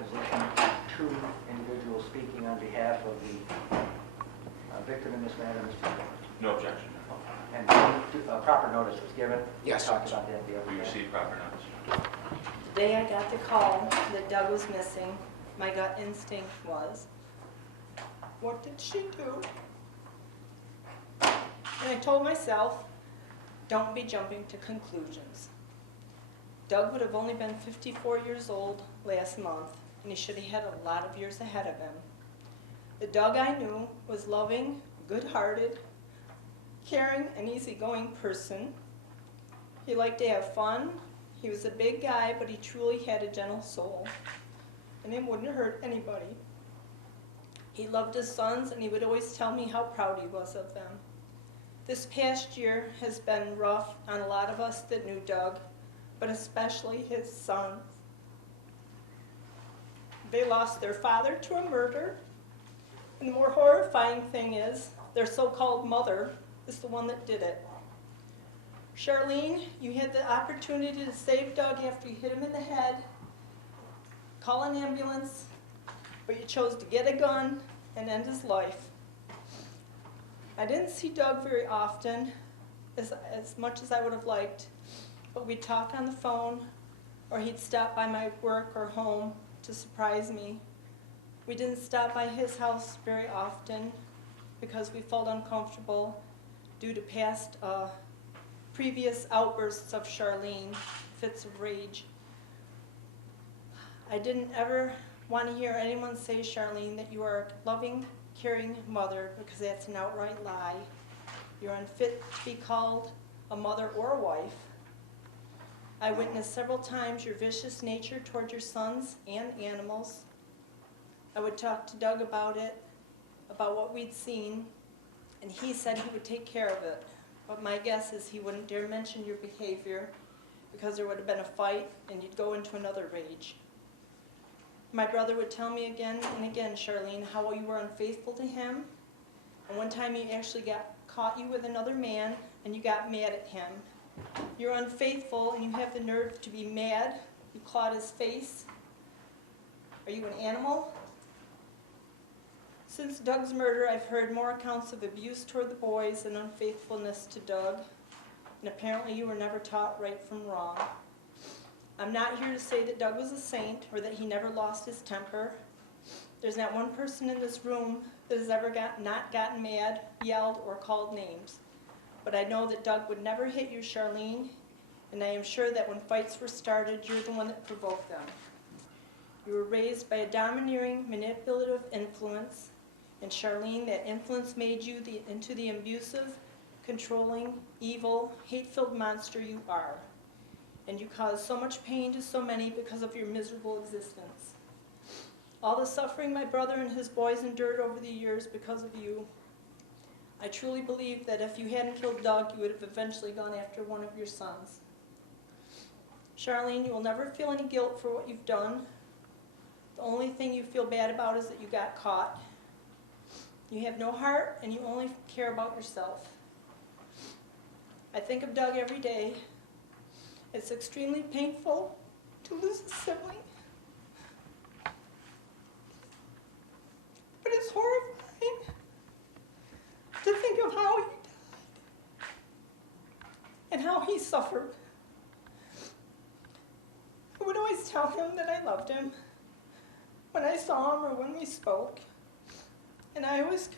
opposition, two individuals speaking on behalf of the victim in this matter, Mr. Chairman. No objection. And proper notice was given. Yes. We talked about that the other We day. received proper notice. The day I got the call that Doug was missing, my gut instinct was, what did she do? And I told myself, don't be jumping to conclusions. Doug would have only been 54 years old last month, and he should have had a lot of years ahead of him. The Doug I knew was loving, good-hearted, caring, and easygoing person. He liked to have fun. He was a big guy, but he truly had a gentle soul, and he wouldn't hurt anybody. He loved his sons, and he would always tell me how proud he was of them. This past year has been rough on a lot of us that knew Doug, but especially his sons. They lost their father to a murder, and the more horrifying thing is, their so-called mother is the one that did it. Charlene, you had the opportunity to save Doug after you hit him in the head, call an ambulance, but you chose to get a gun and end his life. I didn't see Doug very often, as much as I would have liked, but we'd talk on the phone, or he'd stop by my work or home to surprise me. We didn't stop by his house very often because we felt uncomfortable due to past previous outbursts of Charlene, fits of rage. I didn't ever want to hear anyone say, Charlene, that you are a loving, caring mother, because that's an outright lie. You're unfit to be called a mother or a wife. I witnessed several times your vicious nature toward your sons and animals. I would talk to Doug about it, about what we'd seen, and he said he would take care of it. But my guess is he wouldn't dare mention your behavior because there would have been a fight and you'd go into another rage. My brother would tell me again and again, Charlene, how you were unfaithful to him. And one time he actually caught you with another man and you got mad at him. You're unfaithful and you have the nerve to be mad. You clawed his face. Are you an animal? Since Doug's murder, I've heard more accounts of abuse toward the boys and unfaithfulness to Doug. And apparently you were never taught right from wrong. I'm not here to say that Doug was a saint or that he never lost his temper. There's not one person in this room that has ever not gotten mad, yelled, or called names. But I know that Doug would never hit you, Charlene, and I am sure that when fights were started, you're the one that provoked them. You were raised by a domineering, manipulative influence, and Charlene, that influence made you into the abusive, controlling, evil, hate-filled monster you are. And you caused so much pain to so many because of your miserable existence. All the suffering my brother and his boys endured over the years because of you. I truly believe that if you hadn't killed Doug, you would have eventually gone after one of your sons. Charlene, you will never feel any guilt for what you've done. The only thing you feel bad about is that you got caught. You have no heart, and you only care about yourself. I think of Doug every day. It's extremely painful to lose a sibling. But it's horrifying to think of how he died and how he suffered. I would always tell him that I loved him when I saw him or when we spoke. And I always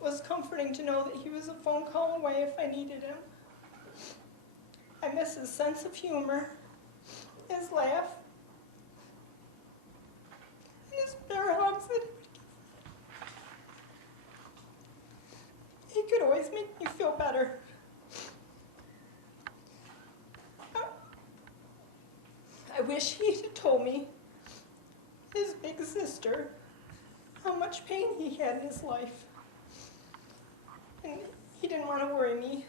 was comforting to know that he was a phone call away if I needed him. I miss his sense of humor, his laugh, and his bear hugs that he would give. He could always make me feel better. I wish he had told me, his big sister, how much pain he had in his life. And he didn't want to worry me,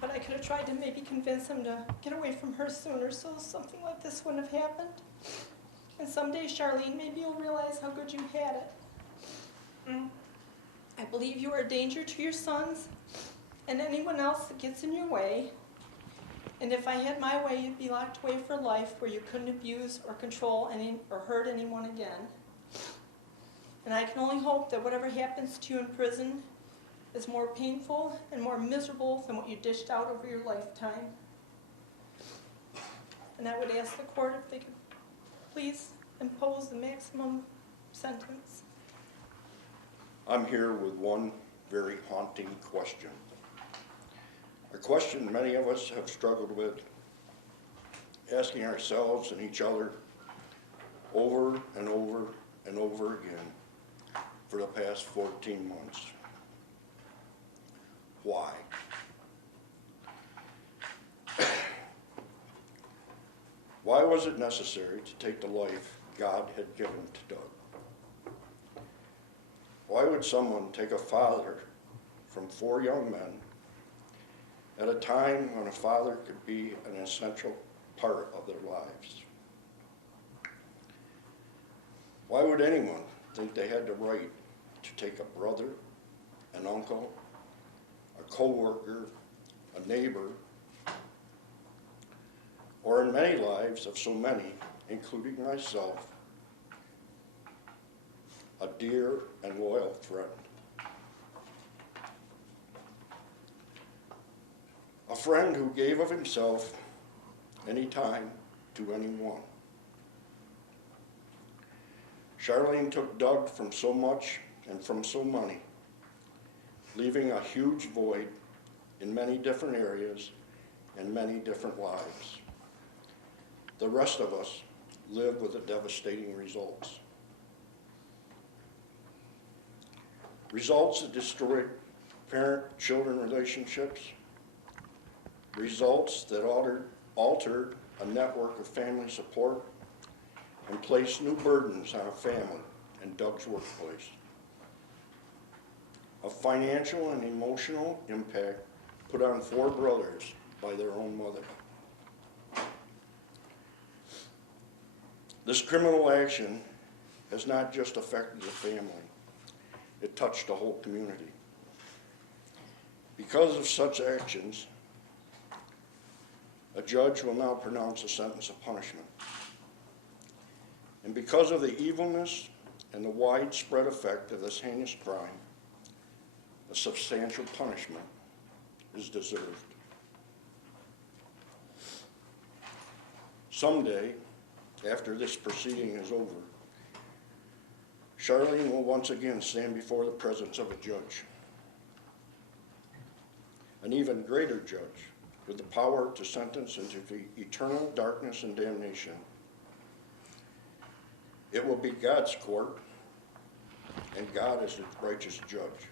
but I could have tried to maybe convince him to get away from her sooner so something like this wouldn't have happened. And someday, Charlene, maybe you'll realize how good you had it. I believe you are a danger to your sons and anyone else that gets in your way. And if I had my way, you'd be locked away for life where you couldn't abuse or control any or hurt anyone again. And I can only hope that whatever happens to you in prison is more painful and more miserable than what you dished out over your lifetime. And I would ask the court if they could please impose the maximum sentence. I'm here with one very haunting question. A question many of us have struggled with, asking ourselves and each other over and over and over again for the past 14 months. Why? Why was it necessary to take the life God had given to Doug? Why would someone take a father from 4 young men at a time when a father could be an essential part of their lives? Why would anyone think they had the right to take a brother, an uncle, a co-worker, a neighbor, or in many lives of so many, including myself, a dear and loyal friend? A friend who gave of himself any time to anyone. Charlene took Doug from so much and from so many, leaving a huge void in many different areas and many different lives. The rest of us live with the devastating results. Results that destroyed parent-children relationships, results that altered a network of family support and placed new burdens on a family and Doug's workplace. A financial and emotional impact put on 4 brothers by their own mother. This criminal action has not just affected the family, it touched the whole community. Because of such actions, a judge will now pronounce a sentence of punishment. And because of the evilness and the widespread effect of this heinous crime, a substantial punishment is deserved. Someday, after this proceeding is over, Charlene will once again stand before the presence of a judge, an even greater judge with the power to sentence into eternal darkness and damnation. It will be God's court, and God is the righteous judge.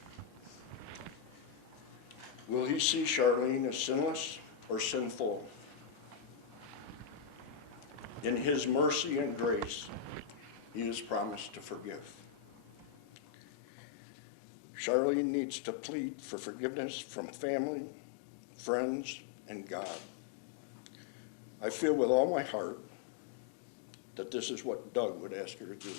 Will he see Charlene as sinless or sinful? In his mercy and grace, he has promised to forgive. Charlene needs to plead for forgiveness from family, friends, and God. I feel with all my heart that this is what Doug would ask her to do.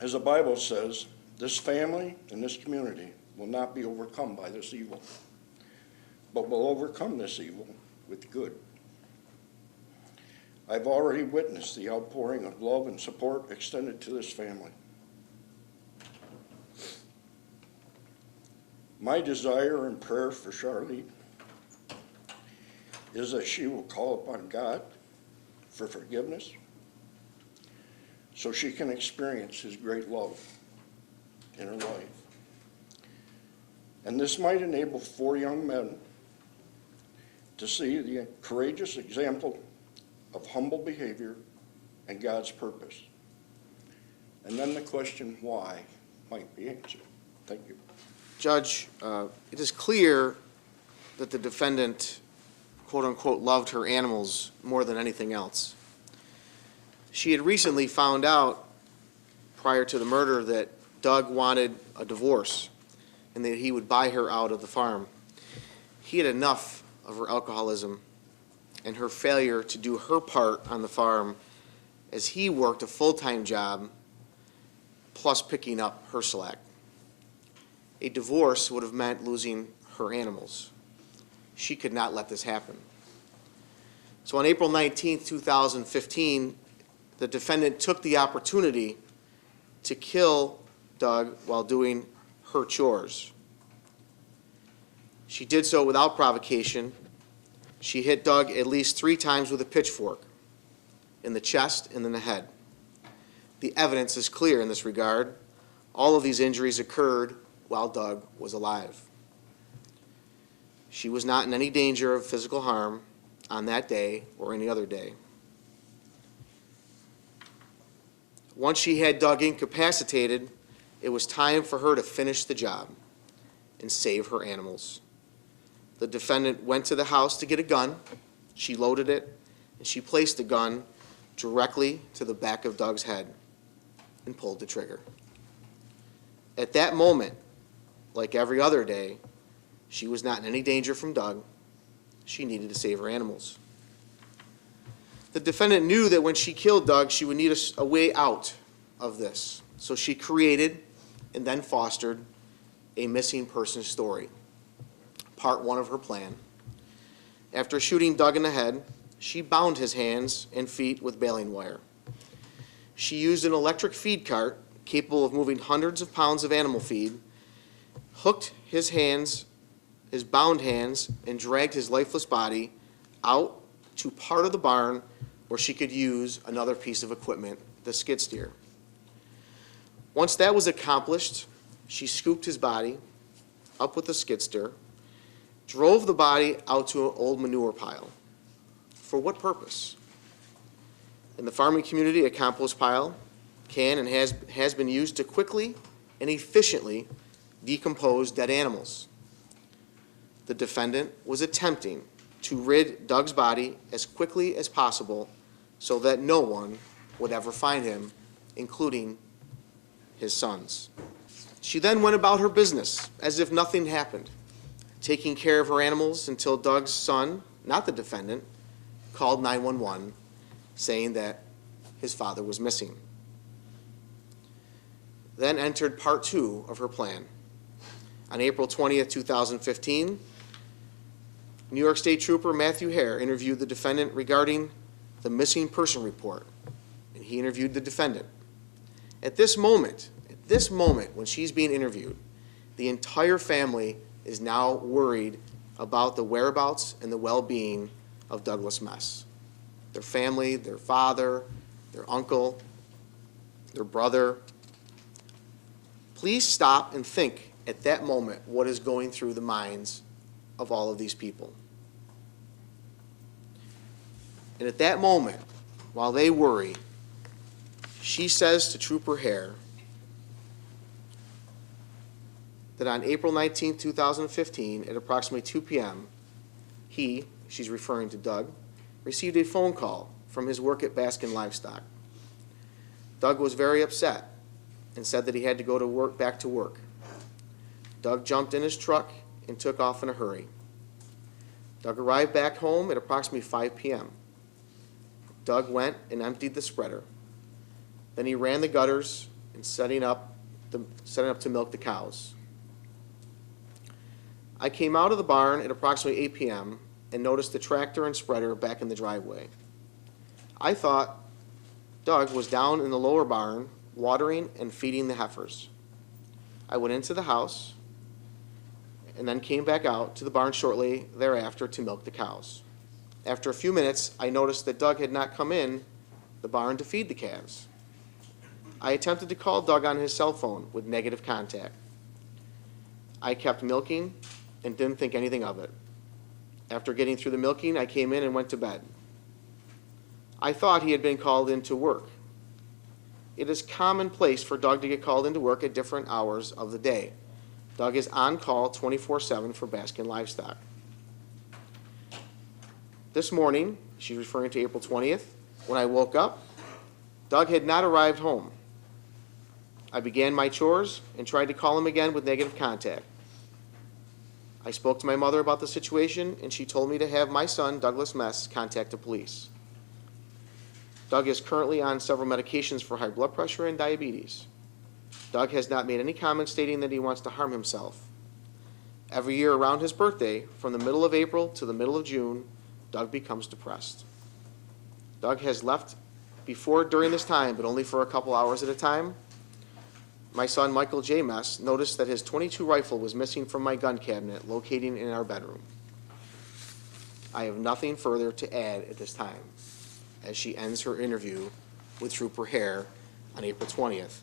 As the Bible says, this family and this community will not be overcome by this evil, but will overcome this evil with good. I've already witnessed the outpouring of love and support extended to this family. My desire and prayer for Charlene is that she will call upon God for forgiveness so she can experience his great love in her life. And this might enable 4 young men to see the courageous example of humble behavior and God's purpose. And then the question why might be answered. Thank you. Judge, it is clear that the defendant, quote unquote, loved her animals more than anything else. She had recently found out prior to the murder that Doug wanted a divorce and that he would buy her out of the farm. He had enough of her alcoholism and her failure to do her part on the farm as he worked a full-time job plus picking up her slack. A divorce would have meant losing her animals. she could not let this happen. So on April 19th, 2015, the defendant took the opportunity to kill Doug while doing her chores. She did so without provocation. She hit Doug at least 3 times with a pitchfork, in the chest and in the head. The evidence is clear in this regard. All of these injuries occurred while Doug was alive. She was not in any danger of physical harm on that day or any other day. Once she had Doug incapacitated, it was time for her to finish the job and save her animals. The defendant went to the house to get a gun. She loaded it, and she placed the gun directly to the back of Doug's head and pulled the trigger. At that moment, like every other day, she was not in any danger from Doug. She needed to save her animals. The defendant knew that when she killed Doug, she would need a way out of this. So she created and then fostered a missing person story, part 1 of her plan. After shooting Doug in the head, she bound his hands and feet with baling wire. She used an electric feed cart capable of moving hundreds of pounds of animal feed, hooked his bound hands, and dragged his lifeless body out to part of the barn where she could use another piece of equipment, the skid steer. Once that was accomplished, she scooped his body up with the skid steer, drove the body out to an old manure pile. For what purpose? In the farming community, a compost pile can and has been used to quickly and efficiently decompose dead animals. The defendant was attempting to rid Doug's body as quickly as possible so that no one would ever find him, including his sons. She then went about her business as if nothing happened, taking care of her animals until Doug's son, not the defendant, called 911 saying that his father was missing. Then entered part 2 of her plan. On April 20th, 2015, New York State Trooper Matthew Hare interviewed the defendant regarding the missing person report, and he interviewed the defendant. At this moment when she's being interviewed, the entire family is now worried about the whereabouts and the well-being of Douglas Mess. Their family, their father, their uncle, their brother. Please stop and think at that moment what is going through the minds of all of these people. And at that moment, while they worry, she says to Trooper Hare that on April 19, 2015, at approximately 2 p.m., she's referring to Doug, received a phone call from his work at Baskin Livestock. Doug was very upset and said that he had to go to work, back to work. Doug jumped in his truck and took off in a hurry. Doug arrived back home at approximately 5 p.m. Doug went and emptied the spreader. Then he ran the gutters and setting up to milk the cows. I came out of the barn at approximately 8 p.m. and noticed the tractor and spreader back in the driveway. I thought Doug was down in the lower barn watering and feeding the heifers. I went into the house and then came back out to the barn shortly thereafter to milk the cows. After a few minutes, I noticed that Doug had not come in the barn to feed the calves. I attempted to call Doug on his cell phone with negative contact. I kept milking and didn't think anything of it. After getting through the milking, I came in and went to bed. I thought he had been called in to work. It is commonplace for Doug to get called into work at different hours of the day. Doug is on call 24/7 for Baskin Livestock. This morning, she's referring to April 20th, when I woke up, Doug had not arrived home. I began my chores and tried to call him again with negative contact. I spoke to my mother about the situation, and she told me to have my son, Douglas Mess, contact the police. Doug is currently on several medications for high blood pressure and diabetes. Doug has not made any comments stating that he wants to harm himself. Every year around his birthday, from the middle of April to the middle of June, Doug becomes depressed. Doug has left before during this time, but only for a couple hours at a time. My son, Michael J. Mess, noticed that his .22 rifle was missing from my gun cabinet located in our bedroom. I have nothing further to add at this time, as she ends her interview with Trooper Hare on April 20th.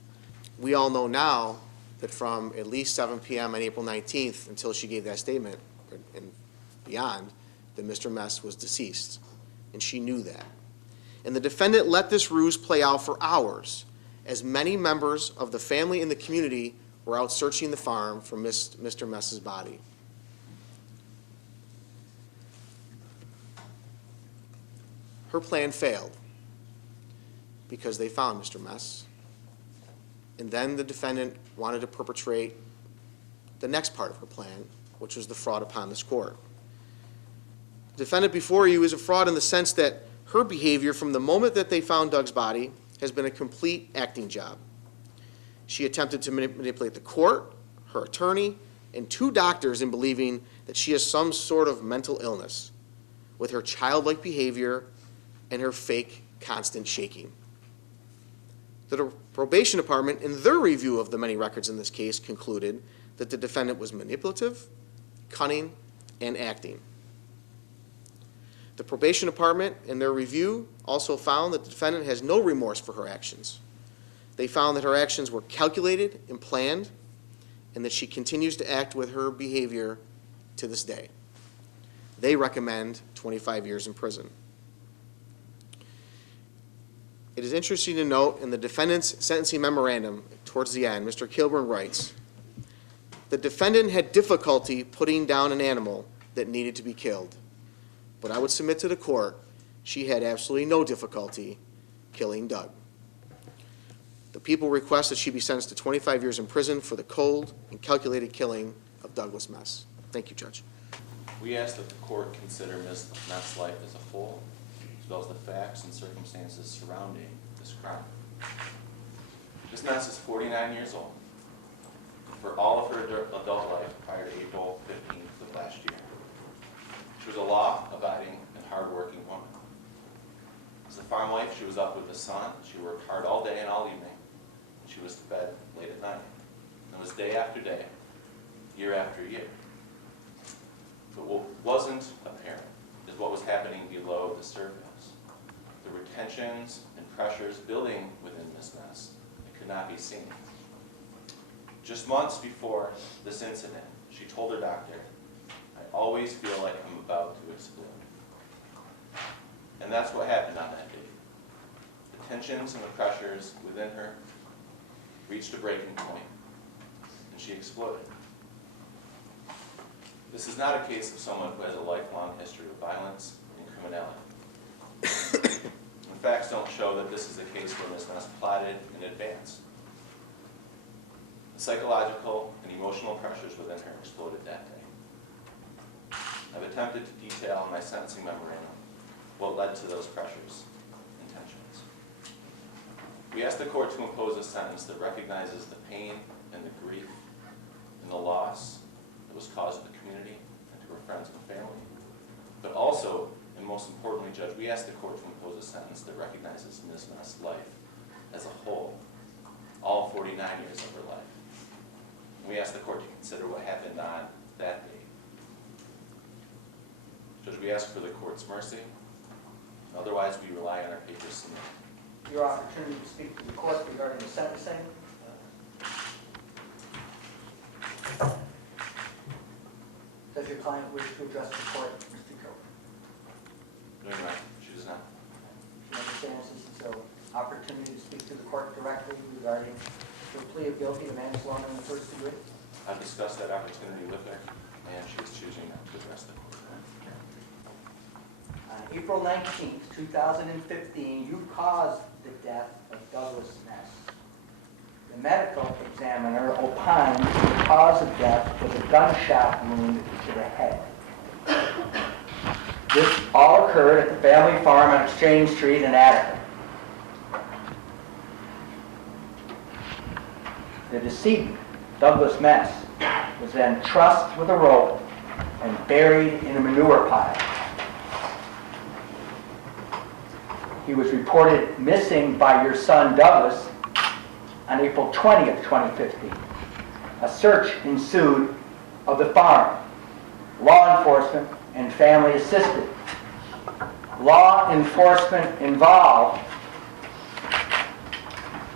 We all know now that from at least 7 p.m. on April 19th until she gave that statement and beyond, that Mr. Mess was deceased, and she knew that. And the defendant let this ruse play out for hours, as many members of the family and the community were out searching the farm for Mr. Mess's body. Her plan failed because they found Mr. Mess. And then the defendant wanted to perpetrate the next part of her plan, which was the fraud upon this court. The defendant before you is a fraud in the sense that her behavior from the moment that they found Doug's body has been a complete acting job. She attempted to manipulate the court, her attorney, and 2 doctors in believing that she has some sort of mental illness with her childlike behavior and her fake constant shaking. The probation department, in their review of the many records in this case, concluded that the defendant was manipulative, cunning, and acting. The probation department, in their review, also found that the defendant has no remorse for her actions. They found that her actions were calculated and planned, and that she continues to act with her behavior to this day. They recommend 25 years in prison. It is interesting to note in the defendant's sentencing memorandum, towards the end, Mr. Kilburn writes, "The defendant had difficulty putting down an animal that needed to be killed. But I would submit to the court, she had absolutely no difficulty killing Doug." The people request that she be sentenced to 25 years in prison for the cold and calculated killing of Douglas Mess. Thank you, Judge. We ask that the court consider Ms. Mess's life as a whole, as well as the facts and circumstances surrounding this crime. Ms. Mess is 49 years old. For all of her adult life prior to April 15th of last year, she was a law-abiding and hard-working woman. As a farm wife, she was up with the sun. She worked hard all day and all evening. And she was to bed late at night. And it was day after day, year after year. But what wasn't apparent is what was happening below the surface. The retentions and pressures building within Ms. Mess that could not be seen. Just months before this incident, she told her doctor, "I always feel like I'm about to explode." And that's what happened on that day. The tensions and the pressures within her reached a breaking point, and she exploded. This is not a case of someone who has a lifelong history of violence and criminality. The facts don't show that this is a case where Ms. Mess plotted in advance. The psychological and emotional pressures within her exploded that day. I've attempted to detail in my sentencing memorandum what led to those pressures and tensions. We ask the court to impose a sentence that recognizes the pain and the grief and the loss that was caused to the community and to her friends and family. But also, and most importantly, Judge, we ask the court to impose a sentence that recognizes Ms. Mess's life as a whole, all 49 years of her life. And we ask the court to consider what happened on that day. Judge, we ask for the court's mercy. Otherwise, we rely on our papers submitted. Your opportunity to speak to the court regarding the sentencing. Does your client wish to address the court, Mr. Kilburn? No, Your Honor, she does not. She understands this is an opportunity to speak to the court directly regarding her plea of guilty to manslaughter in the first degree. I've discussed that opportunity with her, and she is choosing not to address the court. On April 19th, 2015, you caused the death of Douglas Mess. The medical examiner opined the cause of death was a gunshot wound to the head. This all occurred at the family farm on Exchange Street in Attica. The decedent, Douglas Mess, was then trussed with a rope and buried in a manure pile. He was reported missing by your son Douglas on April 20th, 2015. A search ensued of the farm. Law enforcement and family assisted. Law enforcement involved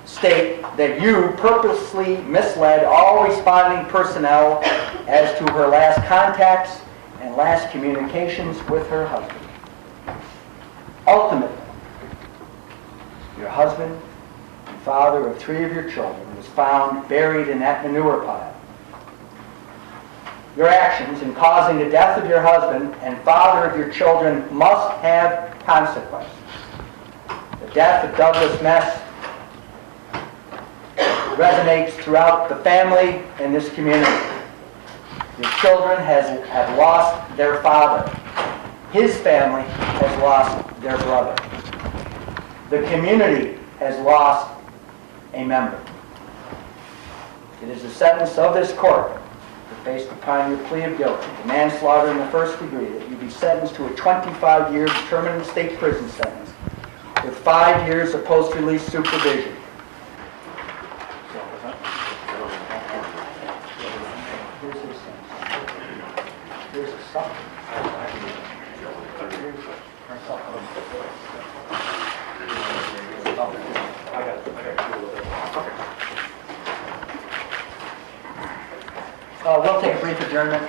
state that you purposely misled all responding personnel as to her last contacts and last communications with her husband. Ultimately, your husband and father of 3 of your children was found buried in that manure pile. Your actions in causing the death of your husband and father of your children must have consequences. The death of Douglas Mess resonates throughout the family and this community. Your children have lost their father. His family has lost their brother. The community has lost a member. It is the sentence of this court that, based upon your plea of guilty to manslaughter in the first degree, that you be sentenced to a 25-year permanent state prison sentence with 5 years of post-release supervision. Here's his sentence. Here's his summary. Here's her supplement. We'll take a brief adjournment.